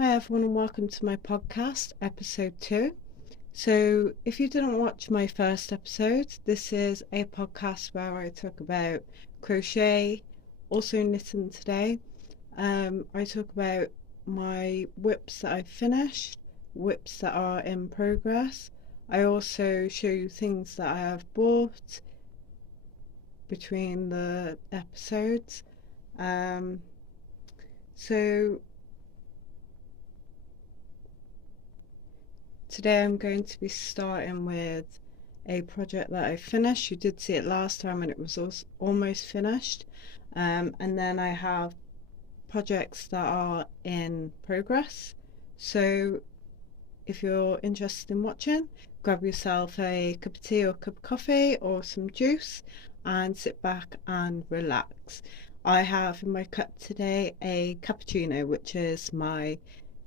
Hi everyone and welcome to my podcast, episode 2. So if you didn't watch my first episode, this is a podcast where I talk about crochet, also knitting today. I talk about my whips that I've finished, whips that are in progress. I also show you things that I have bought between the episodes. So today I'm going to be starting with a project that I finished. You did see it last time and it was almost finished. And then I have projects that are in progress. So if you're interested in watching, grab yourself a cup of tea or cup of coffee or some juice and sit back and relax. I have in my cup today a cappuccino, which is my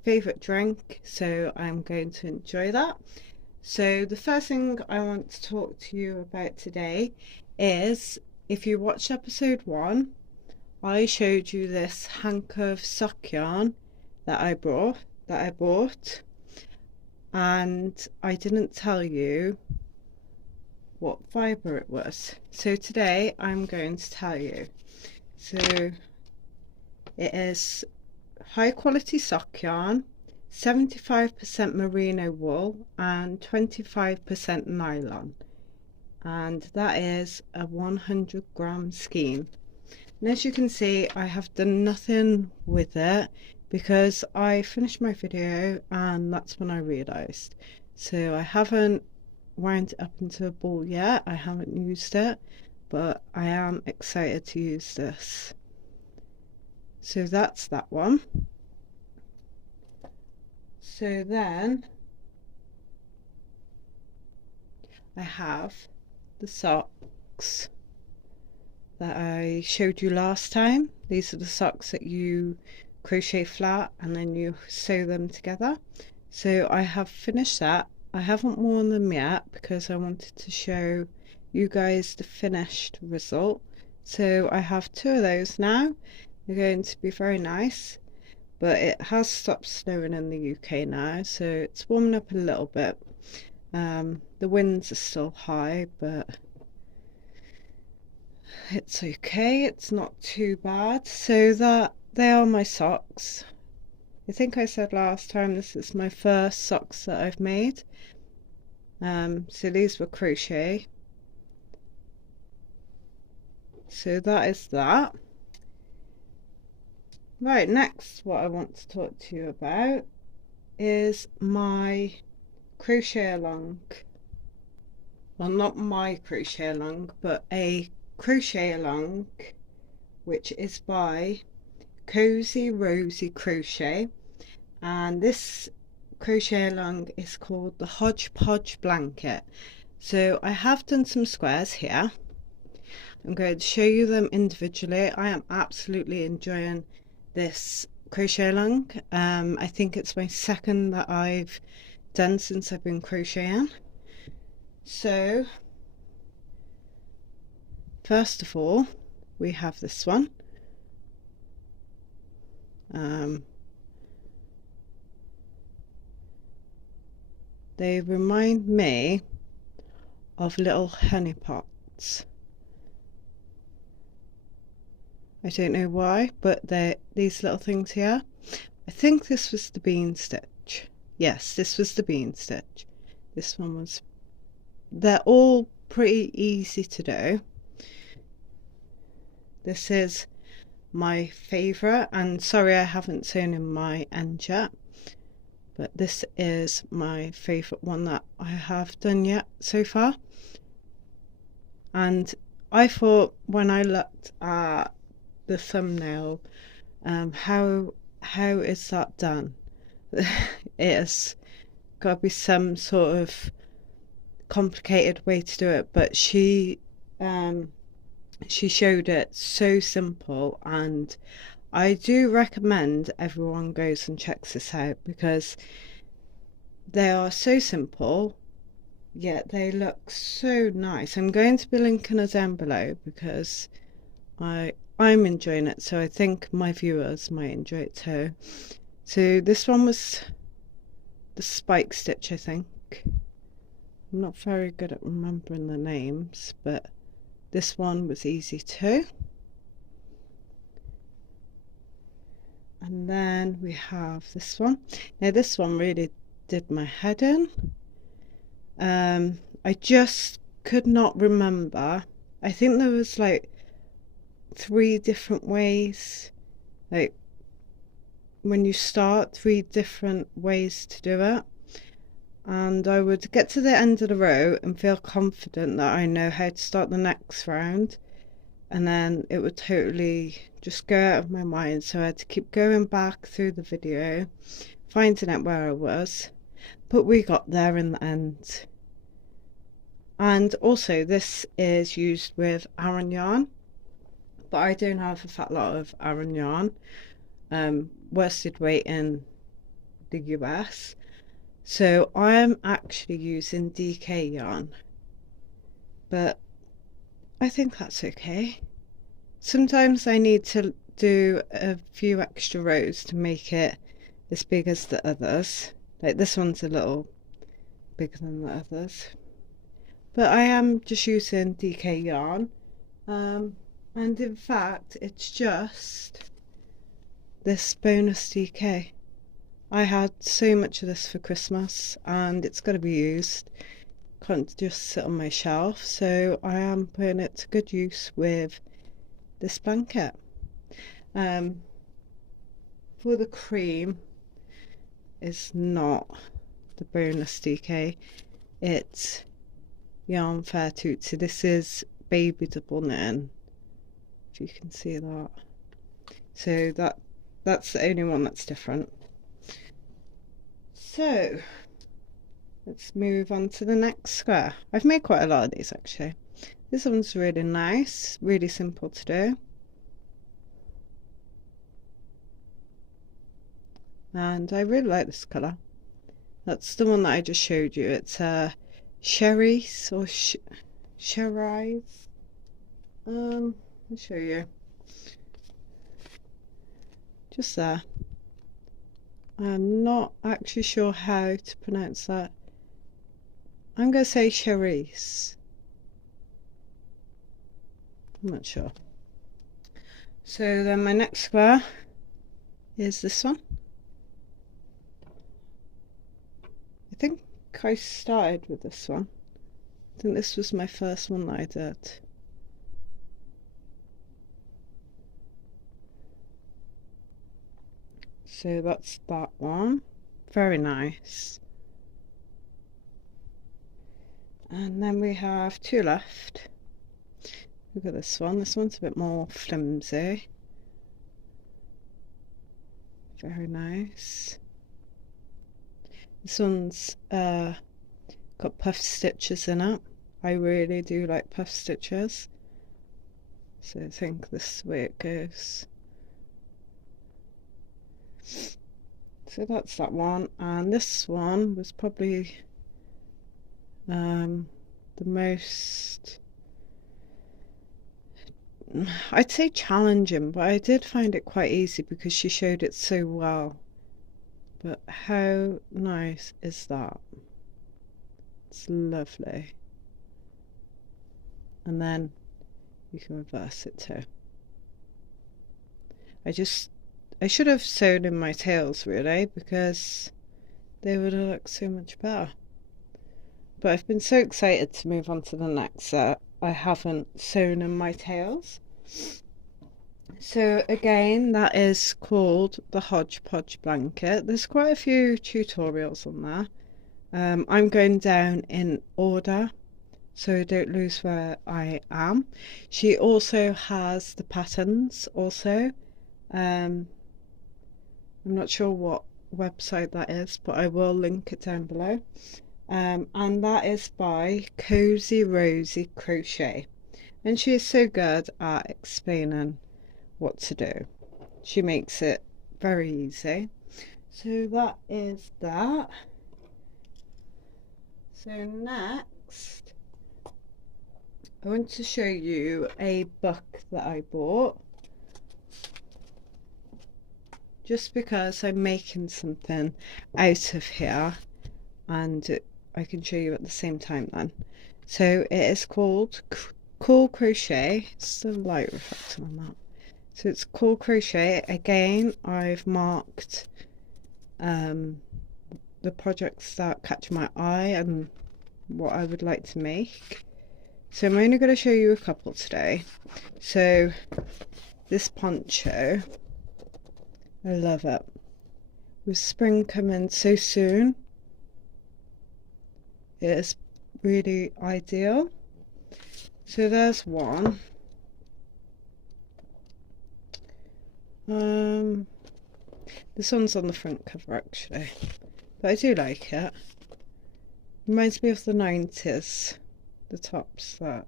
favorite drink, so I'm going to enjoy that. So the first thing I want to talk to you about today is, if you watched episode 1, I showed you this hank of sock yarn that I bought, and I didn't tell you what fibre it was. So today I'm going to tell you. So it is high quality sock yarn, 75% merino wool and 25% nylon, and that is a 100-gram skein. And as you can see, I have done nothing with it because I finished my video and that's when I realised. So I haven't wound it up into a ball yet, I haven't used it, but I am excited to use this. So that's that one. So then I have the socks that I showed you last time. These are the socks that you crochet flat and then you sew them together. So I have finished that. I haven't worn them yet because I wanted to show you guys the finished result. So I have 2 of those now. They're going to be very nice. But it has stopped snowing in the UK now, so it's warming up a little bit. The winds are still high, but it's okay, it's not too bad. So that they are my socks. I think I said last time this is my first socks that I've made. So these were crochet. So that is that. Right, next what I want to talk to you about is my crochet along. Well, not my crochet along, but a crochet along which is by Cozy Rosy Crochet, and this crochet along is called the Hodgepodge Blanket. So I have done some squares here. I'm going to show you them individually. I am absolutely enjoying this crochet along. I think it's my second that I've done since I've been crocheting. So first of all, we have this one. They remind me of little honey pots. I don't know why, but they're these little things here. I think this was the bean stitch. Yes, this was the bean stitch. This one was. They're all pretty easy to do. This is my favourite, and sorry I haven't sewn in my end yet, but this is my favourite one that I have done yet so far. And I thought when I looked at the thumbnail, how is that done? It's got to be some sort of complicated way to do it, but she showed it so simple, and I do recommend everyone goes and checks this out because they are so simple yet they look so nice. I'm going to be linking it down below because I'm enjoying it, so I think my viewers might enjoy it too. So this one was the spike stitch, I think. I'm not very good at remembering the names, but this one was easy too. And then we have this one. Now this one really did my head in. I just could not remember. I think there was like 3 different ways, like when you start, 3 different ways to do it. And I would get to the end of the row and feel confident that I know how to start the next round, and then it would totally just go out of my mind, so I had to keep going back through the video, finding out where I was, but we got there in the end. And also this is used with Aran yarn, but I don't have a fat lot of Aran yarn, worsted weight in the US. So I'm actually using DK yarn, but I think that's okay. Sometimes I need to do a few extra rows to make it as big as the others. Like this one's a little bigger than the others. But I am just using DK yarn. And in fact, it's just this bonus DK. I had so much of this for Christmas and it's got to be used. Can't just sit on my shelf, so I am putting it to good use with this blanket. For the cream is not the bonus DK, it's Yarn Fair Tootsie. This is baby double knitting, if you can see that. So that's the only one that's different. So let's move on to the next square. I've made quite a lot of these actually. This one's really nice, really simple to do. And I really like this colour. That's the one that I just showed you. It's a Cherries or Cherries. I'll show you. Just there. I'm not actually sure how to pronounce that. I'm going to say Cherries. I'm not sure. So then my next square is this one. I think I started with this one. I think this was my first one that I did. So that's that one. Very nice. And then we have 2 left. Look at this one. This one's a bit more flimsy. Very nice. This one's got puff stitches in it. I really do like puff stitches. So I think this is the way it goes. So that's that one. And this one was probably the most, I'd say challenging, but I did find it quite easy because she showed it so well. But how nice is that? It's lovely. And then you can reverse it too. I should have sewn in my tails really, because they would have looked so much better. But I've been so excited to move on to the next set, I haven't sewn in my tails. So again, that is called the Hodgepodge Blanket. There's quite a few tutorials on there. I'm going down in order so I don't lose where I am. She also has the patterns also. I'm not sure what website that is, but I will link it down below. And that is by Cozy Rosie Crochet, and she is so good at explaining what to do. She makes it very easy. So that is that. So next I want to show you a book that I bought just because I'm making something out of here, and I can show you at the same time then. So it is called Cool Crochet. It's the light reflecting on that. So it's Cool Crochet. Again, I've marked the projects that catch my eye and what I would like to make. So I'm only going to show you a couple today. So this poncho, I love it. With spring coming so soon, it is really ideal. So there's one. This one's on the front cover actually, but I do like it. Reminds me of the 90s, the tops that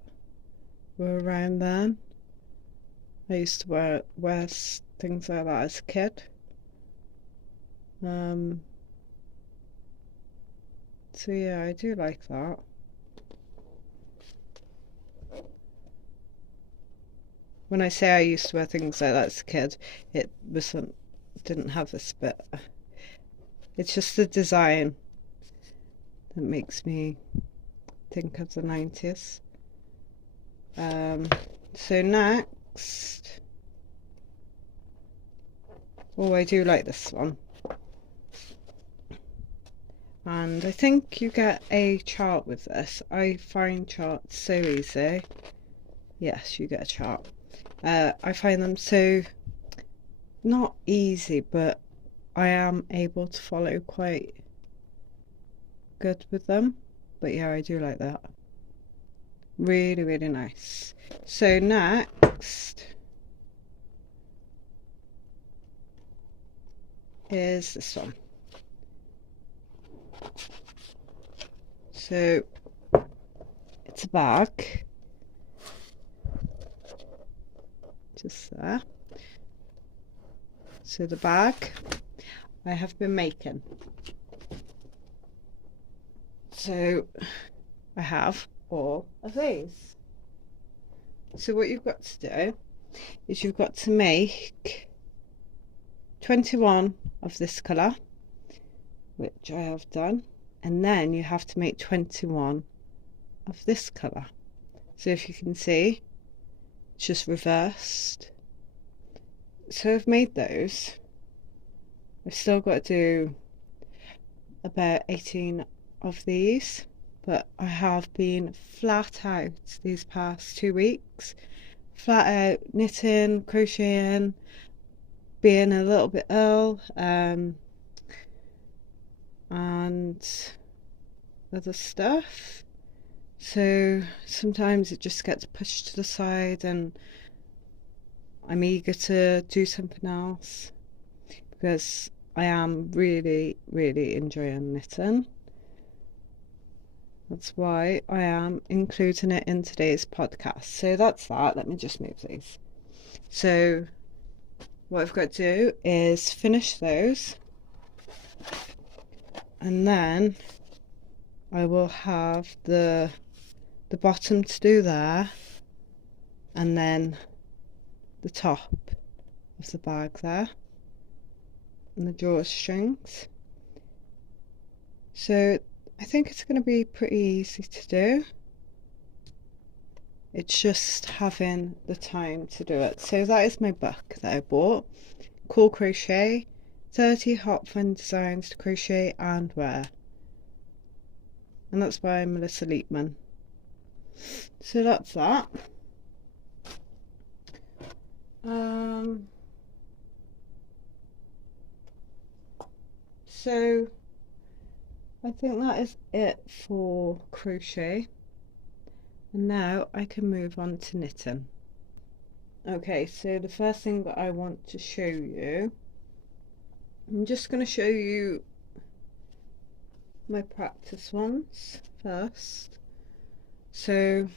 were around then. I used to wear things like that as a kid. So yeah, I do like that. When I say I used to wear things like that as a kid, it didn't have this bit. It's just the design that makes me think of the 90s. So next, oh, I do like this one. And I think you get a chart with this. I find charts so easy. Yes, you get a chart. I find them so not easy, but I am able to follow quite good with them. But yeah, I do like that. Really, really nice. So next is this one. So it's a bag, just there. So the bag I have been making. So I have all of these. So what you've got to do is you've got to make 21 of this colour, which I have done, and then you have to make 21 of this colour. So if you can see, it's just reversed. So I've made those. I've still got to do about 18 of these, but I have been flat out these past 2 weeks, flat out knitting, crocheting, being a little bit ill, and other stuff. So sometimes it just gets pushed to the side and I'm eager to do something else because I am really, really enjoying knitting. That's why I am including it in today's podcast. So that's that. Let me just move these. So what I've got to do is finish those, and then I will have the bottom to do there, and then the top of the bag there, and the drawstrings. So I think it's going to be pretty easy to do. It's just having the time to do it. So that is my book that I bought. Cool Crochet, 30 hot fun designs to crochet and wear. And that's by Melissa Leapman. So that's that. So I think that is it for crochet. And now I can move on to knitting. Okay, so the first thing that I want to show you, I'm just going to show you my practice ones first. So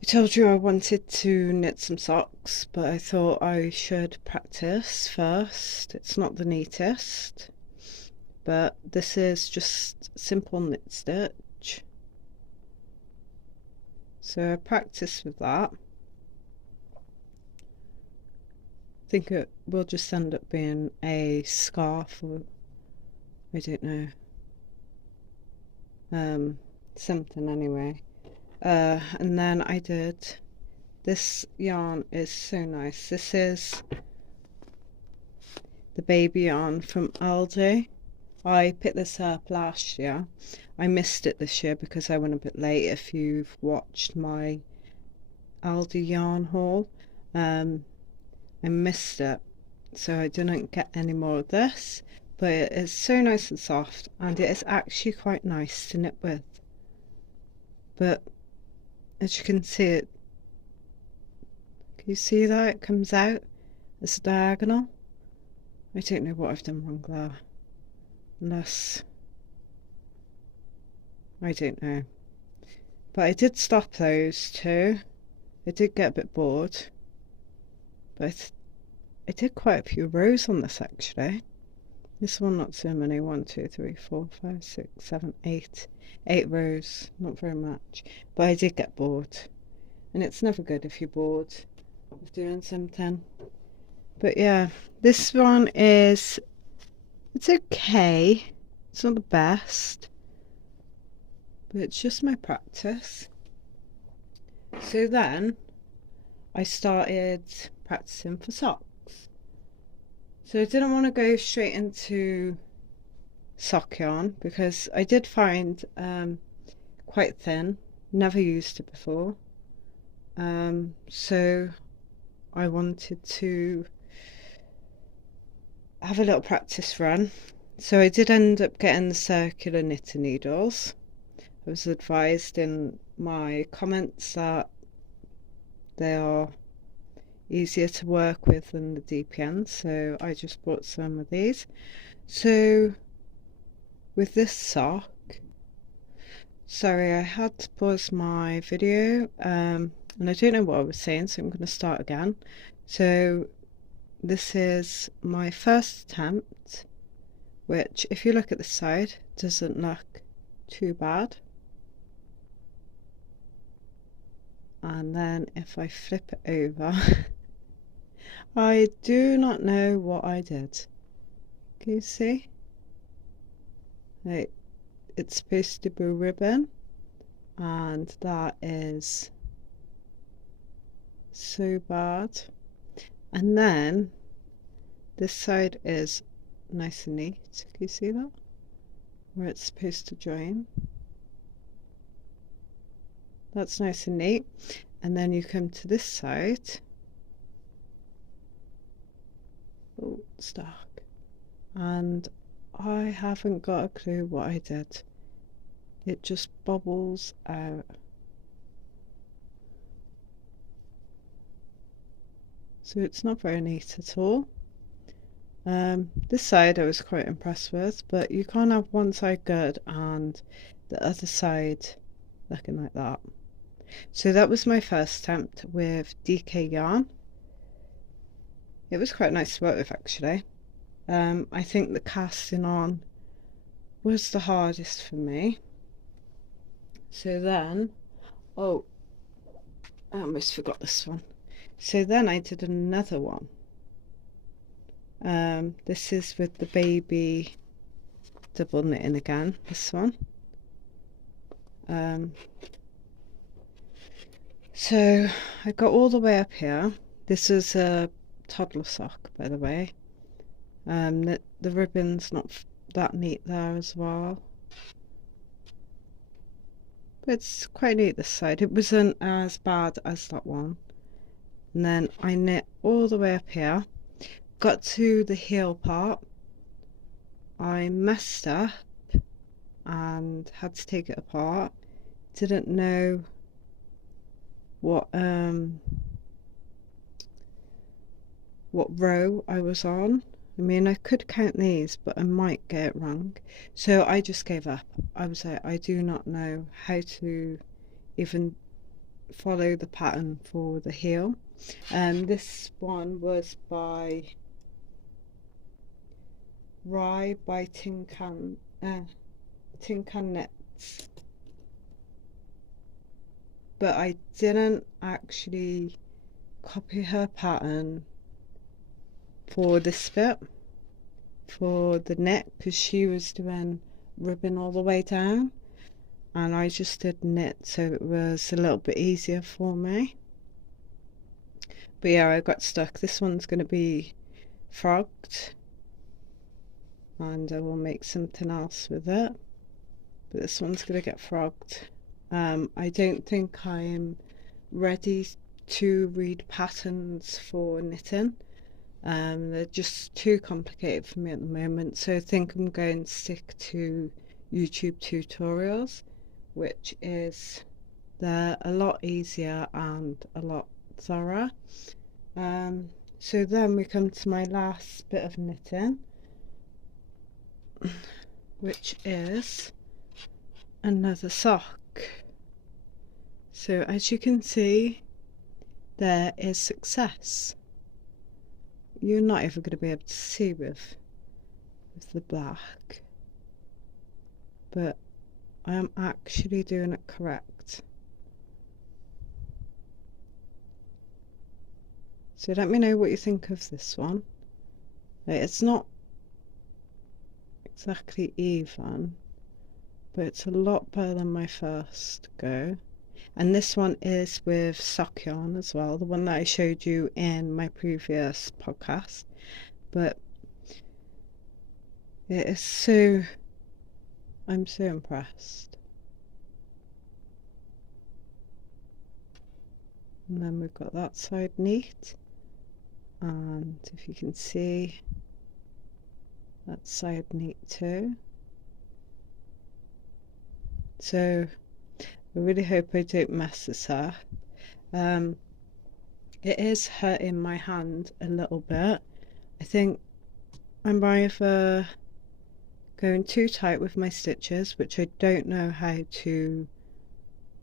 I told you I wanted to knit some socks, but I thought I should practice first. It's not the neatest, but this is just simple knit stitch. So I practice with that. think it will just end up being a scarf, or I don't know, something anyway. And then I did, this yarn is so nice. This is the baby yarn from Aldi. I picked this up last year. I missed it this year because I went a bit late. If you've watched my Aldi yarn haul, I missed it, so I didn't get any more of this, but it is so nice and soft, and it is actually quite nice to knit with. But as you can see, can you see that it comes out as a diagonal? I don't know what I've done wrong there, unless, I don't know. But I did stop those two. I did get a bit bored, but I did quite a few rows on this actually. This one not so many. 1, 2, 3, 4, 5, 6, 7, 8. 8 rows, not very much. But I did get bored. And it's never good if you're bored of doing something. But yeah, this one is, it's okay. It's not the best, but it's just my practice. So then I started practicing for socks. So I didn't want to go straight into sock yarn because I did find quite thin, never used it before. So I wanted to have a little practice run. So I did end up getting the circular knitting needles. I was advised in my comments that they are easier to work with than the DPN, so I just bought some of these. So with this sock, sorry, I had to pause my video, and I don't know what I was saying, so I'm going to start again. So this is my first attempt, which if you look at the side doesn't look too bad. And then if I flip it over, I do not know what I did. Can you see? Like, it's supposed to be ribbon, and that is so bad. And then this side is nice and neat. Can you see that? Where it's supposed to join. That's nice and neat. And then you come to this side. Oh, it's dark. And I haven't got a clue what I did. It just bubbles out. So it's not very neat at all. This side I was quite impressed with, but you can't have one side good and the other side looking like that. So that was my first attempt with DK yarn. It was quite nice to work with actually. I think the casting on was the hardest for me. So then, oh, I almost forgot this one. So then I did another one. This is with the baby double knitting again, this one. So I got all the way up here. This is a toddler sock, by the way. The ribbon's not that neat there as well, but it's quite neat this side. It wasn't as bad as that one. And then I knit all the way up here, got to the heel part, I messed up and had to take it apart. Didn't know what row I was on. I mean, I could count these, but I might get it wrong. So I just gave up. I was like, I do not know how to even follow the pattern for the heel. This one was by Rye by Tin Can Knits. But I didn't actually copy her pattern for this bit, for the knit, because she was doing ribbon all the way down and I just did knit, so it was a little bit easier for me. But yeah, I got stuck. This one's going to be frogged and I will make something else with it, but this one's going to get frogged. I don't think I'm ready to read patterns for knitting. They're just too complicated for me at the moment, so I think I'm going to stick to YouTube tutorials, which is they're a lot easier and a lot thorough. So then we come to my last bit of knitting, which is another sock. So as you can see, there is success. You're not even going to be able to see with the black, but I am actually doing it correct. So let me know what you think of this one. It's not exactly even, but it's a lot better than my first go. And this one is with sock yarn as well, the one that I showed you in my previous podcast. But it is so, I'm so impressed. And then we've got that side neat, and if you can see, that side neat too. So I really hope I don't mess this up. It is hurting my hand a little bit. I think I'm either going too tight with my stitches, which I don't know how to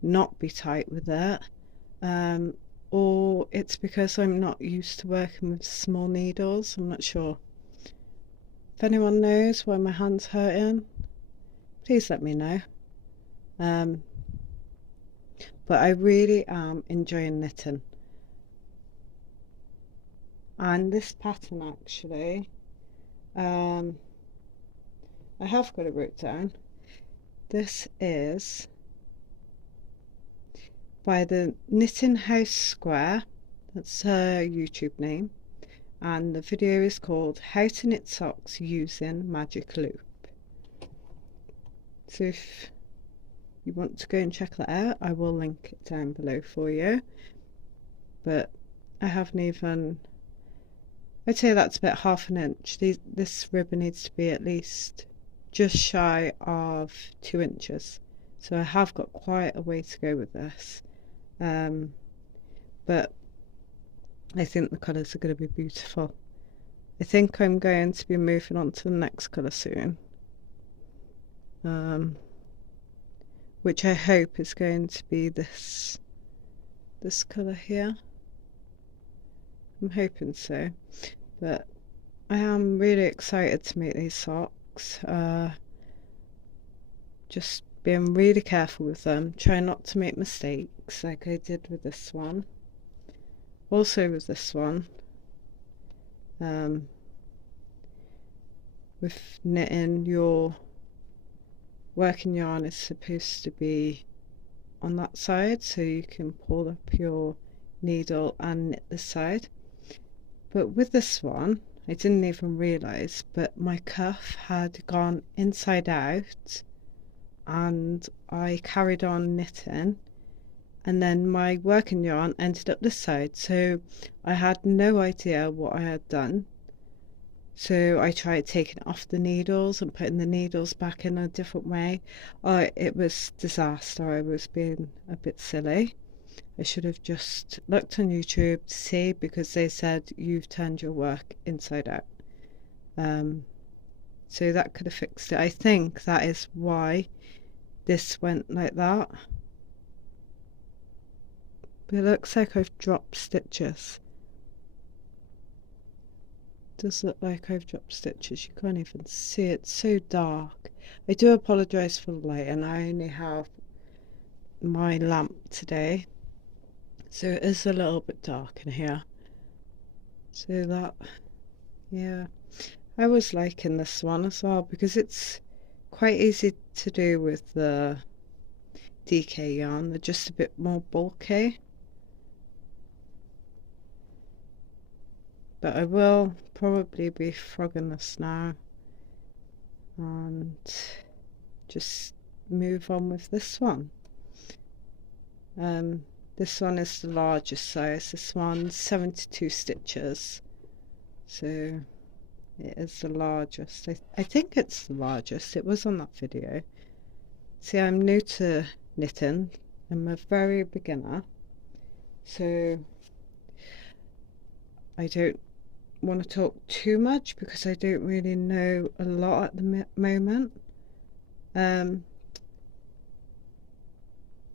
not be tight with it, or it's because I'm not used to working with small needles. I'm not sure. If anyone knows why my hand's hurting, please let me know. But I really am enjoying knitting. And this pattern actually, I have got it wrote down. This is by the Knitting House Square, that's her YouTube name, and the video is called How to Knit Socks Using Magic Loop. So if you want to go and check that out, I will link it down below for you. But I haven't even, I'd say that's about half an inch. This ribbon needs to be at least just shy of 2 inches. So I have got quite a way to go with this. But I think the colours are going to be beautiful. I think I'm going to be moving on to the next colour soon. Which I hope is going to be this colour here. I'm hoping so, but I am really excited to make these socks. Just being really careful with them, try not to make mistakes like I did with this one. Also with this one, with knitting, your working yarn is supposed to be on that side, so you can pull up your needle and knit this side. But with this one, I didn't even realise, but my cuff had gone inside out and I carried on knitting, and then my working yarn ended up this side, so I had no idea what I had done. So I tried taking it off the needles and putting the needles back in a different way. Oh, it was disaster. I was being a bit silly. I should have just looked on YouTube to see, because they said you've turned your work inside out. So that could have fixed it. I think that is why this went like that. But it looks like I've dropped stitches. It does look like I've dropped stitches. You can't even see it. It's so dark. I do apologise for the light, and I only have my lamp today, so it is a little bit dark in here. So that Yeah, I was liking this one as well because it's quite easy to do with the DK yarn. They're just a bit more bulky. But I will probably be frogging this now and just move on with this one. This one is the largest size. This one's 72 stitches. So it is the largest. I think it's the largest. It was on that video. See, I'm new to knitting. I'm a very beginner. So I don't want to talk too much because I don't really know a lot at the moment.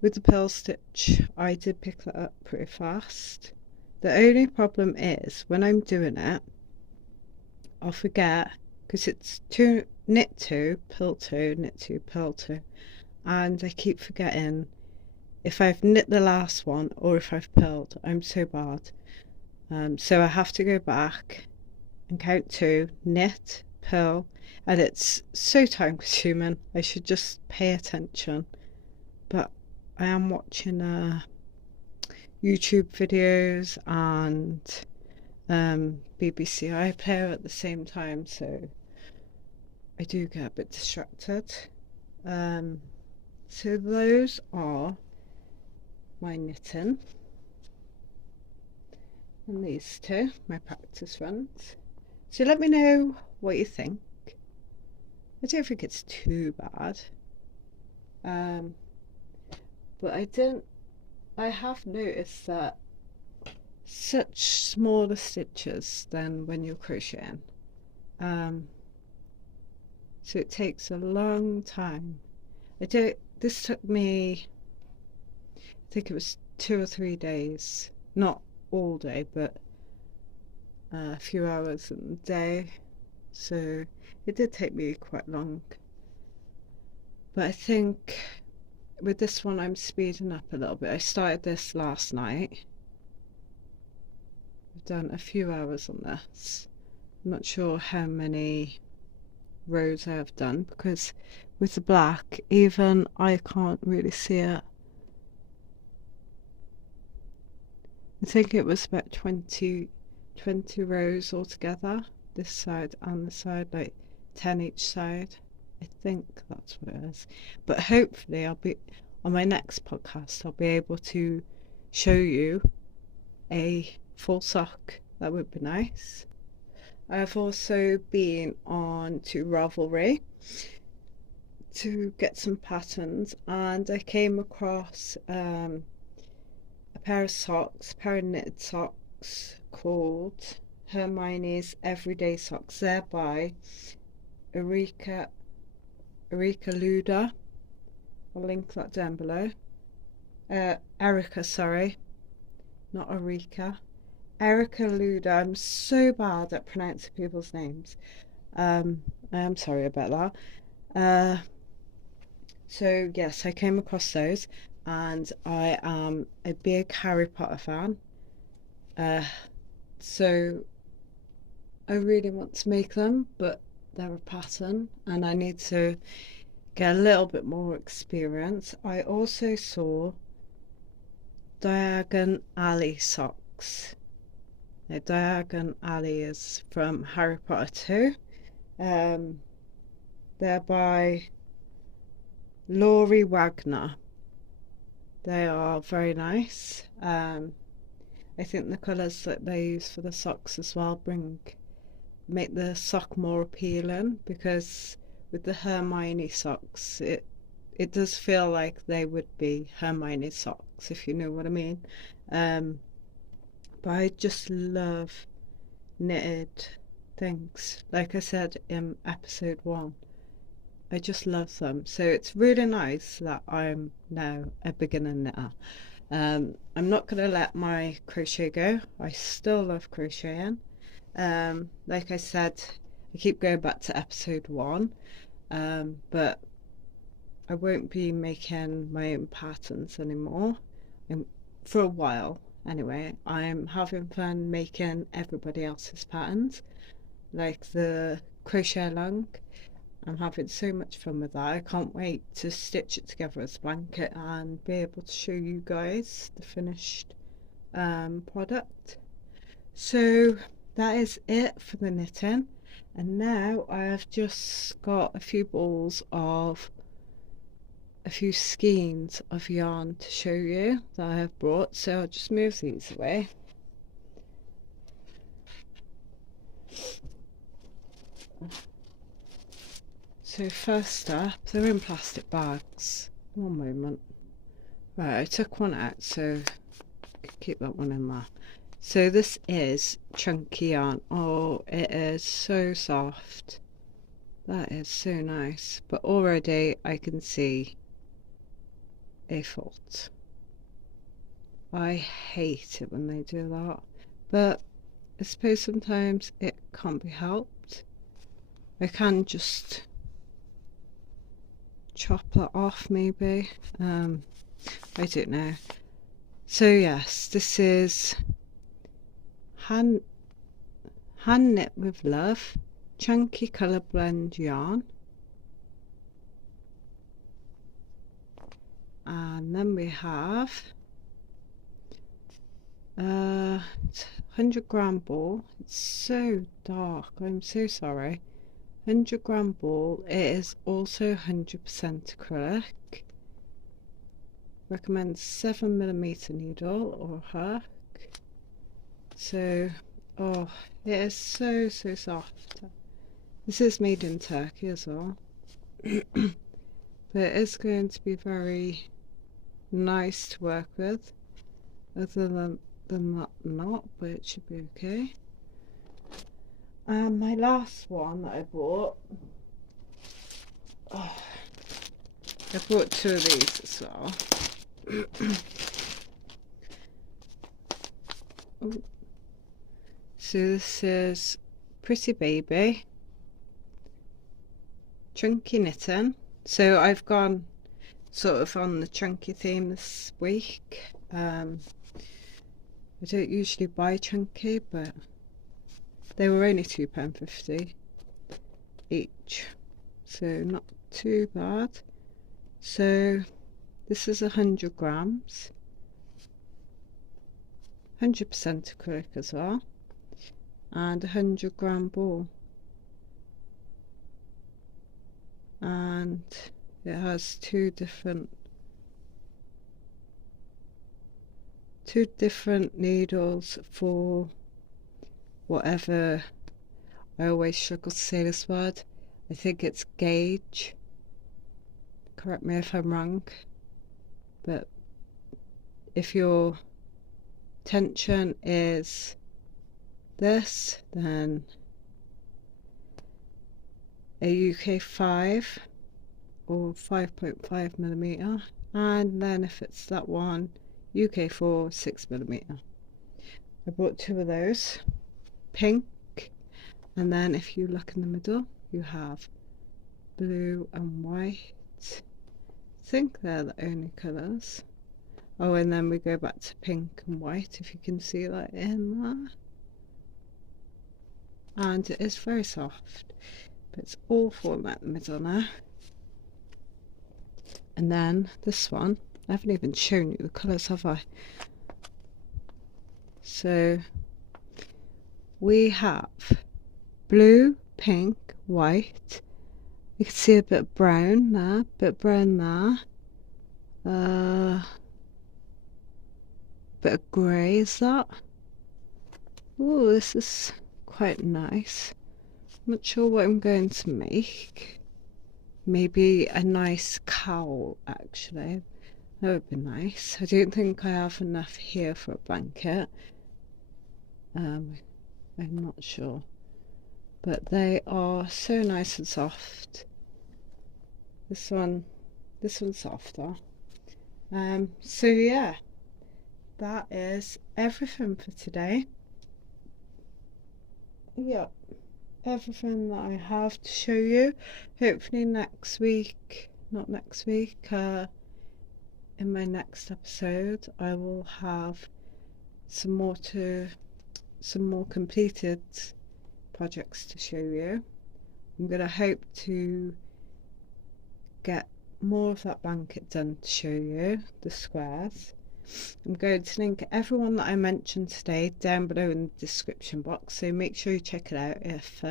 With the pearl stitch, I did pick that up pretty fast. The only problem is when I'm doing it, I'll forget because it's knit 2, purl 2, knit 2, purl 2, and I keep forgetting if I've knit the last one or if I've purled. I'm so bad. So I have to go back and count 2, knit, purl, and it's so time consuming. I should just pay attention. But I am watching YouTube videos and BBC iPlayer at the same time, so I do get a bit distracted. So those are my knitting, and these two, my practice runs. So let me know what you think. I don't think it's too bad. But I have noticed that such smaller stitches than when you're crocheting. So it takes a long time. This took me, I think it was 2 or 3 days, not all day, but a few hours in the day. So it did take me quite long. But I think with this one I'm speeding up a little bit. I started this last night. I've done a few hours on this. I'm not sure how many rows I have done because with the black even I can't really see it. I think it was about 20 rows altogether, this side and the side, like 10 each side. I think that's what it is. But hopefully I'll be on my next podcast, I'll be able to show you a full sock. That would be nice. I've also been on to Ravelry to get some patterns, and I came across a pair of knitted socks called Hermione's Everyday Socks. They're by Lueder. I'll link that down below. Erica, sorry, not Erika. Erica Lueder. I'm so bad at pronouncing people's names. I am sorry about that. So yes, I came across those, and I am a big Harry Potter fan. So I really want to make them, but they're a pattern and I need to get a little bit more experience. I also saw Diagon Alley socks. Now, Diagon Alley is from Harry Potter 2. They're by Laurie Wagner. They are very nice. I think the colours that they use for the socks as well make the sock more appealing, because with the Hermione socks it does feel like they would be Hermione socks, if you know what I mean. But I just love knitted things. Like I said in episode 1, I just love them. So it's really nice that I'm now a beginner knitter. I'm not going to let my crochet go. I still love crocheting. Like I said, I keep going back to episode 1, but I won't be making my own patterns anymore for a while. Anyway, I'm having fun making everybody else's patterns. like the crochet along. I'm having so much fun with that. I can't wait to stitch it together as a blanket and be able to show you guys the finished product. So that is it for the knitting, and now I have just got a few balls of a few skeins of yarn to show you that I have brought, so I'll just move these away. So first up, they're in plastic bags. One moment. Right, I took one out, so I can keep that one in there. So this is chunky yarn. Oh, it is so soft. That is so nice. But already I can see a fault. I hate it when they do that. But I suppose sometimes it can't be helped. I can just chop that off maybe. I don't know. So yes, this is hand knit with love, chunky colour blend yarn, and then we have 100-gram ball. It's so dark, I'm so sorry. 100-gram ball. It is also 100% acrylic. Recommend 7mm needle or hook. So, oh, it is so soft. This is made in Turkey as well. But it is going to be very nice to work with. Other than that, not, but it should be okay. And my last one that I bought, I bought 2 of these as well. So this is Pretty Baby chunky knitting. So I've gone sort of on the chunky theme this week. I don't usually buy chunky, but they were only £2.50 each, so not too bad. So this is 100 grams, 100% acrylic as well, and 100-gram ball, and it has two different needles for whatever. I always struggle to say this word. I think it's gauge. Correct me if I'm wrong, but if your tension is this, then a UK 5 or 5.5mm, and then if it's that one, UK 4, 6mm. I bought 2 of those, pink, and then if you look in the middle you have blue and white. I think they're the only colours. Oh, and then we go back to pink and white, if you can see that in there. And it is very soft, but it's all falling out the middle now. And then this one, I haven't even shown you the colours, have I? So we have blue, pink, white. You can see a bit of brown there, bit of grey, is that? Oh, this is quite nice. I'm not sure what I'm going to make. Maybe a nice cowl, actually. That would be nice. I don't think I have enough here for a blanket. I'm not sure. But they are so nice and soft. This one's softer. So yeah, that is everything for today. Yep, everything that I have to show you. Hopefully next week, not next week, in my next episode I will have some more completed projects to show you. I'm going to hope to get more of that blanket done to show you the squares. I'm going to link everyone that I mentioned today down below in the description box, so make sure you check it out if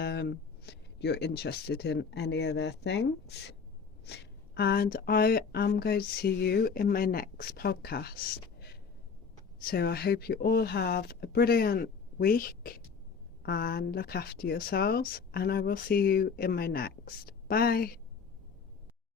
you're interested in any other things. And I am going to see you in my next podcast. So I hope you all have a brilliant week and look after yourselves, and I will see you in my next. Bye.